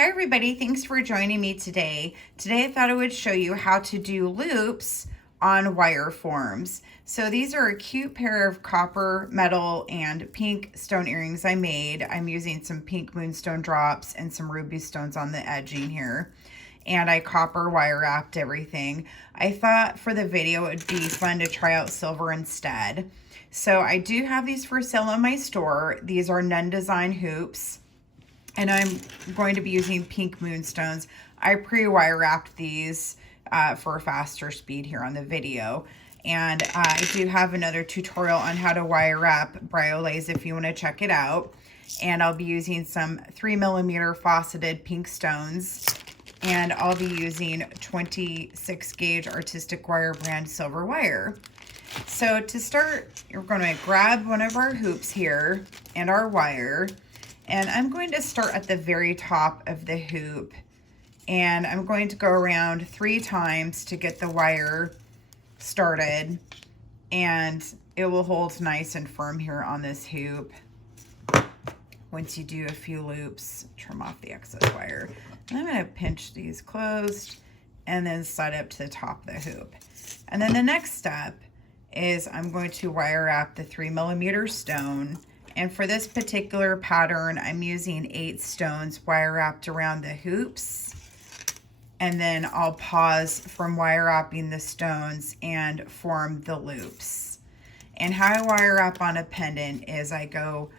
Hi everybody, thanks for joining me today. Today I thought I would show you how to do loops on wire forms. So these are a cute pair of copper, metal, and pink stone earrings I made. I'm using some pink moonstone drops and some ruby stones on the edging here. And I copper wire wrapped everything. I thought for the video it would be fun to try out silver instead. So I do have these for sale in my store. These are nun design hoops. And I'm going to be using pink moonstones. I pre-wire wrapped these for a faster speed here on the video. And I do have another tutorial on how to wire wrap briolets if you want to check it out. And I'll be using some 3mm faceted pink stones. And I'll be using 26 gauge artistic wire brand silver wire. So to start, you're going to grab one of our hoops here and our wire. And I'm going to start at the very top of the hoop, and I'm going to go around 3 times to get the wire started, and it will hold nice and firm here on this hoop. Once you do a few loops, trim off the excess wire. And I'm going to pinch these closed and then slide up to the top of the hoop. And then the next step is I'm going to wire wrap the 3mm stone. And for this particular pattern, I'm using 8 stones wire wrapped around the hoops. And then I'll pause from wire wrapping the stones and form the loops. And how I wire wrap on a pendant is I go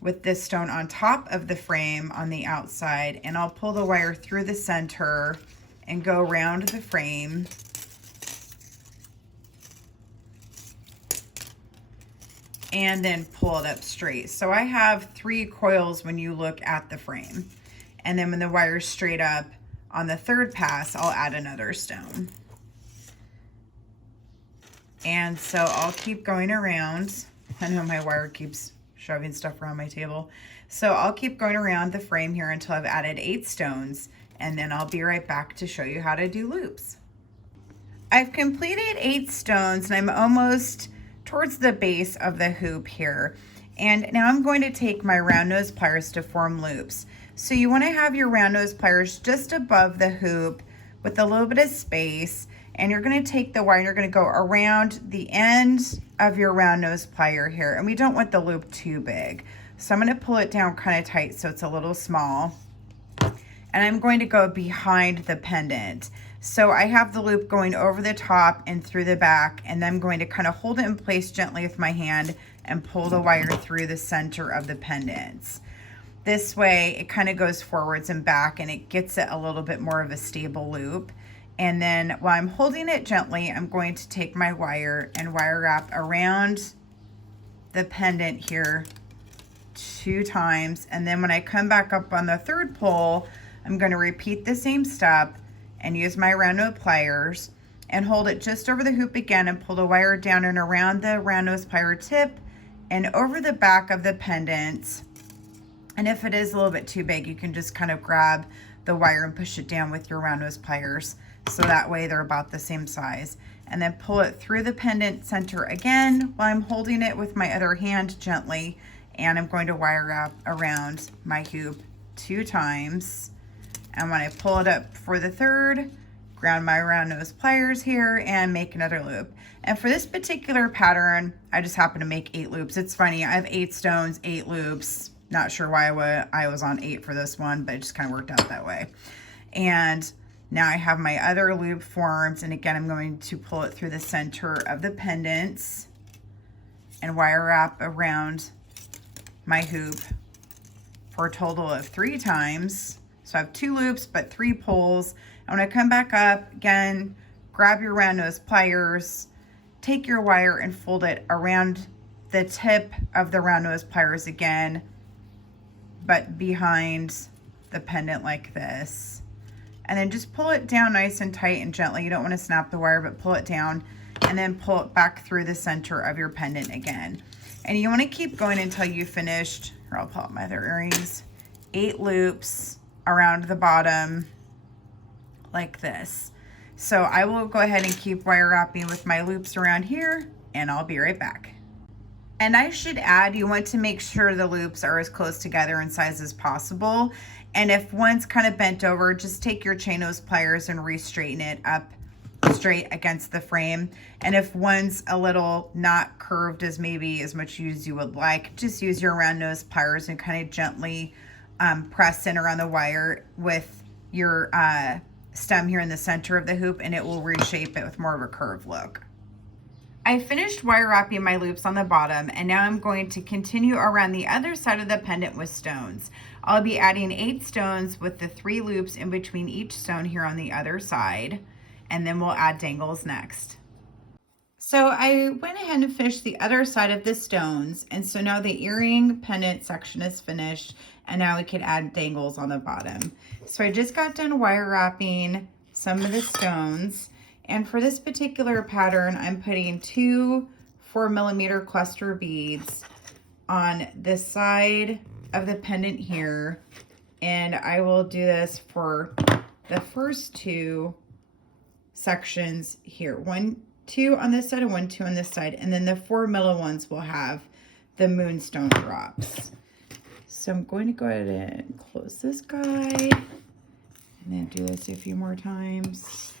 with this stone on top of the frame on the outside, and I'll pull the wire through the center and go around the frame. And then pull it up straight. So I have 3 coils when you look at the frame. And then when the wire's straight up on the 3rd pass, I'll add another stone. And so I'll keep going around. I know my wire keeps shoving stuff around my table. So I'll keep going around the frame here until I've added 8 stones, and then I'll be right back to show you how to do loops. I've completed 8 stones, and I'm almost towards the base of the hoop here. And now I'm going to take my round nose pliers to form loops. So you want to have your round nose pliers just above the hoop with a little bit of space, and you're going to take the wire and you're going to go around the end of your round nose plier here. And we don't want the loop too big, so I'm going to pull it down kind of tight so it's a little small. And I'm going to go behind the pendant. So I have the loop going over the top and through the back, and then I'm going to kind of hold it in place gently with my hand and pull the wire through the center of the pendants. This way it kind of goes forwards and back, and it gets it a little bit more of a stable loop. And then while I'm holding it gently, I'm going to take my wire and wire wrap around the pendant here 2 times. And then when I come back up on the 3rd pull, I'm going to repeat the same step and use my round nose pliers and hold it just over the hoop again and pull the wire down and around the round nose plier tip and over the back of the pendant. And if it is a little bit too big, you can just kind of grab the wire and push it down with your round nose pliers. So that way they're about the same size. And then pull it through the pendant center again while I'm holding it with my other hand gently. And I'm going to wire wrap around my hoop 2 times. And when I pull it up for the 3rd, ground my round nose pliers here and make another loop. And for this particular pattern, I just happen to make 8 loops. It's funny, I have 8 stones, 8 loops. Not sure why I was on 8 for this one, but it just kind of worked out that way. And now I have my other loop formed, and again, I'm going to pull it through the center of the pendants and wire wrap around my hoop for a total of 3 times. So I have 2 loops, but 3 pulls. And when I come back up, again, grab your round nose pliers, take your wire and fold it around the tip of the round nose pliers again, but behind the pendant like this. And then just pull it down nice and tight and gently. You don't want to snap the wire, but pull it down and then pull it back through the center of your pendant again. And you want to keep going until you finished, or I'll pull out my other earrings, 8 loops around the bottom like this. So I will go ahead and keep wire wrapping with my loops around here, and I'll be right back. And I should add, you want to make sure the loops are as close together in size as possible. And if one's kind of bent over, just take your chain nose pliers and re-straighten it up straight against the frame. And if one's a little not curved as maybe as much as you would like, just use your round nose pliers and kind of gently press in around the wire with your stem here in the center of the hoop, and it will reshape it with more of a curved look. I finished wire wrapping my loops on the bottom, and now I'm going to continue around the other side of the pendant with stones. I'll be adding 8 stones with the 3 loops in between each stone here on the other side, and then we'll add dangles next. So I went ahead and finished the other side of the stones, and so now the earring pendant section is finished, and now we can add dangles on the bottom. So I just got done wire wrapping some of the stones. And for this particular pattern, I'm putting 2 4mm cluster beads on the side of the pendant here. And I will do this for the first 2 sections here. 1, 2 on this side and 1, 2 on this side. And then the 4mm ones will have the moonstone drops. So I'm going to go ahead and close this guy and then do this a few more times.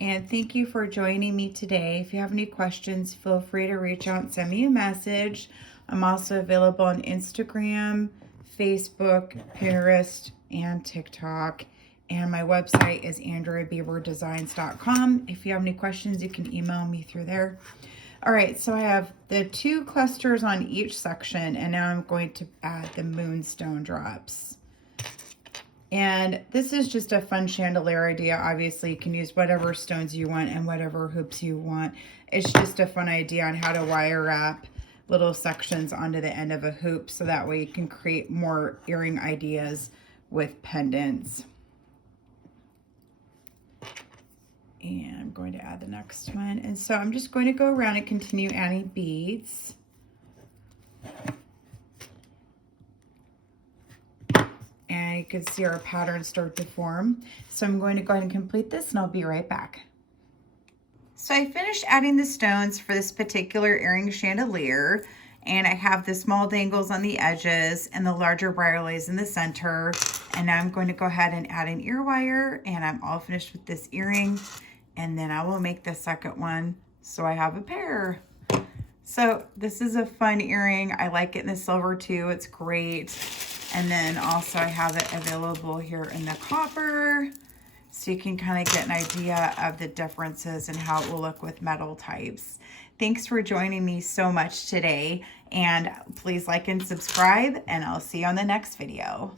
And thank you for joining me today. If you have any questions, feel free to reach out and send me a message. I'm also available on Instagram, Facebook, Pinterest, and TikTok. And my website is andreabeaverdesigns.com. If you have any questions, you can email me through there. All right, so I have the 2 clusters on each section, and now I'm going to add the moonstone drops. And this is just a fun chandelier idea. Obviously, you can use whatever stones you want and whatever hoops you want. It's just a fun idea on how to wire wrap little sections onto the end of a hoop, so that way you can create more earring ideas with pendants. And I'm going to add the next one. And so I'm just going to go around and continue adding beads. And you can see our pattern start to form. So I'm going to go ahead and complete this, and I'll be right back. So I finished adding the stones for this particular earring chandelier, and I have the small dangles on the edges and the larger briar lace in the center. And now I'm going to go ahead and add an ear wire, and I'm all finished with this earring. And then I will make the second one so I have a pair. So this is a fun earring. I like it in the silver too. It's great. And then also I have it available here in the copper, so you can kind of get an idea of the differences and how it will look with metal types. Thanks for joining me so much today, and please like and subscribe, and I'll see you on the next video.